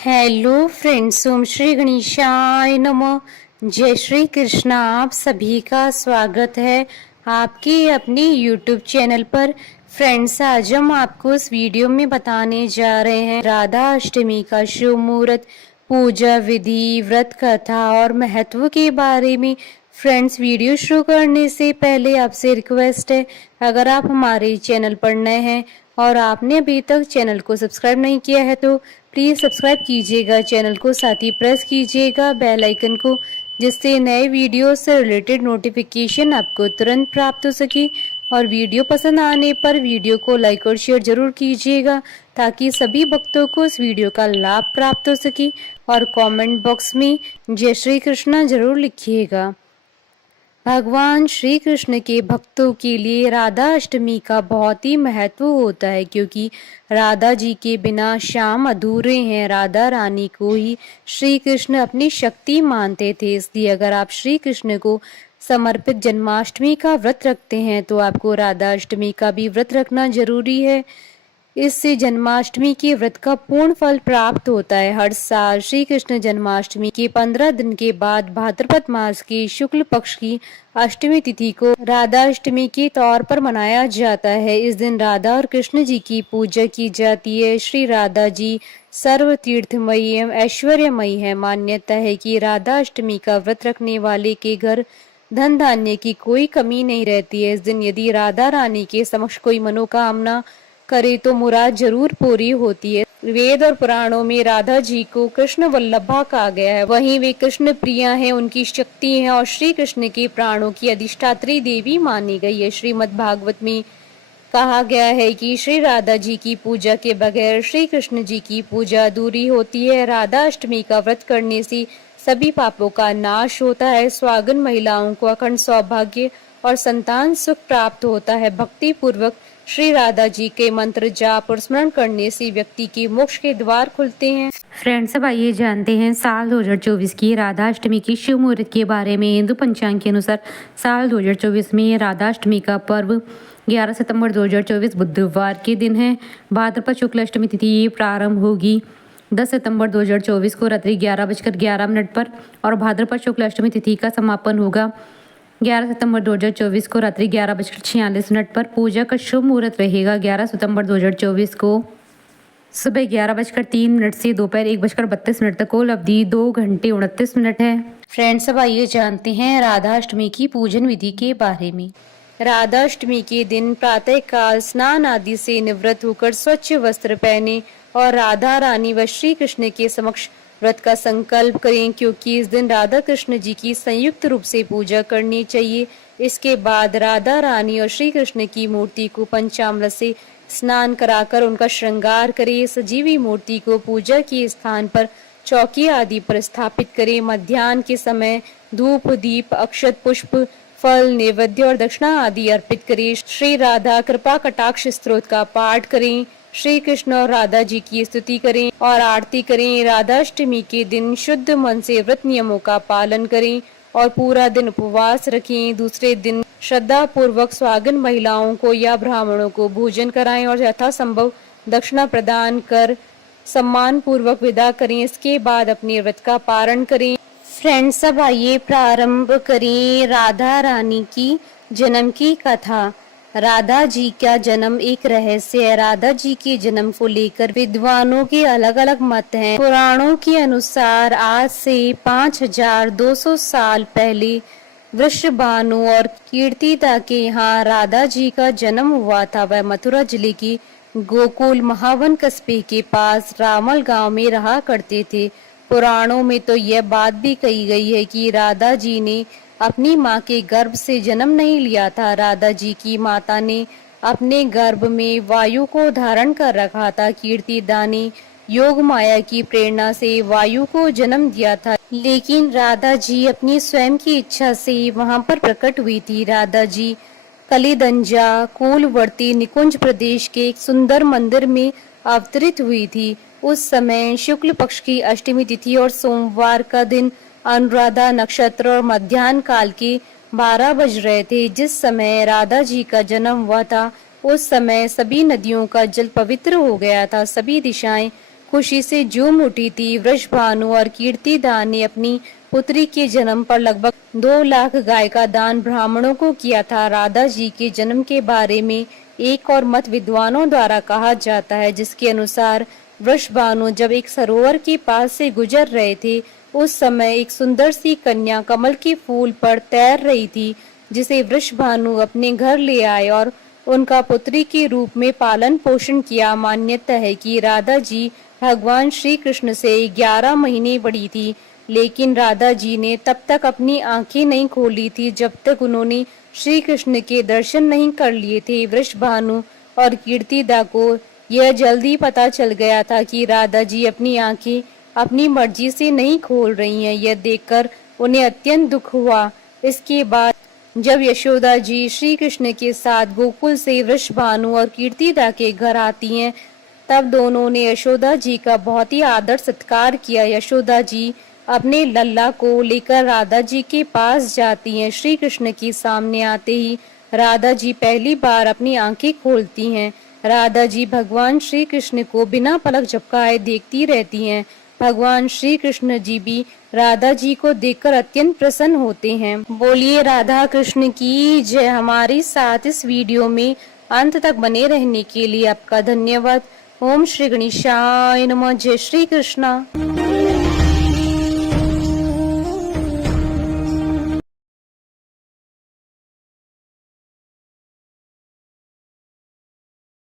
Hello friends, ओम श्री गणेशाय नमः। जय श्री कृष्णा। आप सभी का स्वागत है आपके अपने यूट्यूब चैनल पर। फ्रेंड्स, आज हम आपको इस वीडियो में बताने जा रहे हैं राधा अष्टमी का शुभ मुहूर्त, पूजा विधि, व्रत कथा और महत्व के बारे में। फ्रेंड्स, वीडियो शुरू करने से पहले आपसे रिक्वेस्ट है, अगर आप हमारे चैनल पर नए हैं और आपने अभी तक चैनल को सब्सक्राइब नहीं किया है तो प्लीज सब्सक्राइब कीजिएगा चैनल को, साथ ही प्रेस कीजिएगा बेल आइकन को, जिससे नए वीडियो से रिलेटेड नोटिफिकेशन आपको तुरंत प्राप्त हो सके। और वीडियो पसंद आने पर वीडियो को लाइक और शेयर जरूर कीजिएगा, ताकि सभी भक्तों को इस वीडियो का लाभ प्राप्त हो सके। और कमेंट बॉक्स में जय श्री कृष्णा जरूर लिखिएगा। भगवान श्री कृष्ण के भक्तों के लिए राधा अष्टमी का बहुत ही महत्व होता है, क्योंकि राधा जी के बिना श्याम अधूरे हैं। राधा रानी को ही श्री कृष्ण अपनी शक्ति मानते थे, इसलिए अगर आप श्री कृष्ण को समर्पित जन्माष्टमी का व्रत रखते हैं तो आपको राधा अष्टमी का भी व्रत रखना जरूरी है। इससे जन्माष्टमी के व्रत का पूर्ण फल प्राप्त होता है। हर साल श्री कृष्ण जन्माष्टमी के 15 दिन के बाद भाद्रपद मास के शुक्ल पक्ष की अष्टमी तिथि को राधा अष्टमी के तौर पर मनाया जाता है। इस दिन राधा और कृष्ण जी की पूजा की जाती है। श्री राधा जी सर्व तीर्थमयी एवं ऐश्वर्यमयी है। मान्यता है कि राधा अष्टमी का व्रत रखने वाले के घर धन धान्य की कोई कमी नहीं रहती है। इस दिन यदि राधा रानी के समक्ष कोई मनोकामना करे तो मुराद जरूर पूरी होती है। वेद और पुराणों में राधा जी को कृष्ण वल्लभा कहा गया है। वहीं वे कृष्ण प्रिया हैं, उनकी शक्ति है और श्री कृष्ण के प्राणों की अधिष्ठात्री देवी मानी गई है। श्रीमद् भागवत में कहा गया है कि श्री राधा जी की पूजा के बगैर श्री कृष्ण जी की पूजा अधूरी होती है। राधा अष्टमी का व्रत करने से सभी पापों का नाश होता है। स्वागन महिलाओं को अखंड सौभाग्य और संतान सुख प्राप्त होता है। भक्ति पूर्वक श्री राधा जी के मंत्र जाप और स्मरण करने से व्यक्ति के मोक्ष के द्वार खुलते हैं। फ्रेंड्स, अब आइए जानते हैं साल 2024 की राधा अष्टमी की शुभ मुहूर्त के बारे में। हिंदू पंचांग के अनुसार साल 2024 में राधा अष्टमी का पर्व 11 सितंबर 2024 बुधवार के दिन है। भाद्रपद शुक्ल अष्टमी तिथि प्रारंभ होगी 10 सितंबर 2024 को रात्रि 11:11 पर और भाद्रपद शुक्ल अष्टमी तिथि का समापन होगा 11 सितंबर 2024 को रात्रि 11:46 पर। पूजा का शुभ मुहूर्त रहेगा 11 सितंबर 2024 को सुबह 11:03 से दोपहर 1:32 तक। कुल अवधि 2 घंटे 29 मिनट है। फ्रेंड्स, अब आइए जानते हैं राधा अष्टमी की पूजन विधि के बारे में। राधा अष्टमी के दिन प्रातः काल स्नान आदि से निवृत्त होकर स्वच्छ वस्त्र पहने और राधा रानी व श्री कृष्ण के समक्ष व्रत का संकल्प करें, क्योंकि इस दिन राधा कृष्ण जी की संयुक्त रूप से पूजा करनी चाहिए। इसके बाद राधा रानी और श्री कृष्ण की मूर्ति को पंचामृत से स्नान कराकर उनका श्रृंगार करें। सजीवी मूर्ति को पूजा के स्थान पर चौकी आदि पर स्थापित करें। मध्याह्न के समय धूप दीप अक्षत पुष्प फल नैवेद्य और दक्षिणा आदि अर्पित करें। श्री राधा कृपा कटाक्ष स्तोत्र का पाठ करें। श्री कृष्ण और राधा जी की स्तुति करें और आरती करें। राधाष्टमी के दिन शुद्ध मन से व्रत नियमों का पालन करें और पूरा दिन उपवास रखें। दूसरे दिन श्रद्धा पूर्वक स्वागन महिलाओं को या ब्राह्मणों को भोजन कराएं और यथासंभव दक्षिणा प्रदान कर सम्मान पूर्वक विदा करें। इसके बाद अपने व्रत का पारण करें। फ्रेंड्स, अब आइए प्रारंभ करें राधा रानी की जन्म की कथा। राधा जी का जन्म एक रहस्य है। राधा जी के जन्म को लेकर विद्वानों के अलग अलग मत हैं। पुराणों के अनुसार आज से 5200 साल पहले वृषभानु और कीर्तिदा के यहाँ राधा जी का जन्म हुआ था। वह मथुरा जिले की गोकुल महावन कस्बे के पास रामल गांव में रहा करते थे। पुराणों में तो यह बात भी कही गई है कि राधा जी ने अपनी माँ के गर्भ से जन्म नहीं लिया था। राधा जी की माता ने अपने गर्भ में वायु को धारण कर रखा था। कीर्तिदा ने योग माया की प्रेरणा से वायु को जन्म दिया था, लेकिन राधा जी अपनी स्वयं की इच्छा से वहां पर प्रकट हुई थी। राधा जी कलिदंजा कूलवर्ती निकुंज प्रदेश के एक सुंदर मंदिर में अवतरित हुई थी। उस समय शुक्ल पक्ष की अष्टमी तिथि और सोमवार का दिन अनुराधा नक्षत्र और मध्याह्न काल के 12 बज रहे थे। जिस समय राधा जी का जन्म हुआ था उस समय सभी नदियों का जल पवित्र हो गया था। सभी दिशाएं खुशी से झूम उठी थी। वृषभानु और कीर्तिदा ने अपनी पुत्री के जन्म पर लगभग 2 लाख गाय का दान ब्राह्मणों को किया था। राधा जी के जन्म के बारे में एक और मत विद्वानों द्वारा कहा जाता है, जिसके अनुसार वृषभानु जब एक सरोवर के पास से गुजर रहे थे, उस समय एक सुंदर सी कन्या कमल के फूल पर तैर रही थी, जिसे वृषभानु अपने घर ले आए और उनका पुत्री के रूप में पालन पोषण किया। मान्यता है कि राधा जी भगवान श्री कृष्ण से 11 महीने बड़ी थी, लेकिन राधा जी ने तब तक अपनी आंखें नहीं खोली थी जब तक उन्होंने श्री कृष्ण के दर्शन नहीं कर लिए थे। वृषभानु और कीर्तिदा को यह जल्दी पता चल गया था कि राधा जी अपनी आंखें अपनी मर्जी से नहीं खोल रही हैं। यह देखकर उन्हें अत्यंत दुख हुआ। इसके बाद जब यशोदा जी श्री कृष्ण के साथ गोकुल से वृषभानु और कीर्तिदा के घर आती हैं, तब दोनों ने यशोदा जी का बहुत ही आदर सत्कार किया। यशोदा जी अपने लल्ला को लेकर राधा जी के पास जाती हैं। श्री कृष्ण के सामने आते ही राधा जी पहली बार अपनी आंखें खोलती हैं। राधा जी भगवान श्री कृष्ण को बिना पलक झपकाए देखती रहती हैं। भगवान श्री कृष्ण जी भी राधा जी को देखकर अत्यंत प्रसन्न होते हैं। बोलिए राधा कृष्ण की जय। हमारे साथ इस वीडियो में अंत तक बने रहने के लिए आपका धन्यवाद। ओम श्री गणेशाय नमः। जय श्री कृष्ण।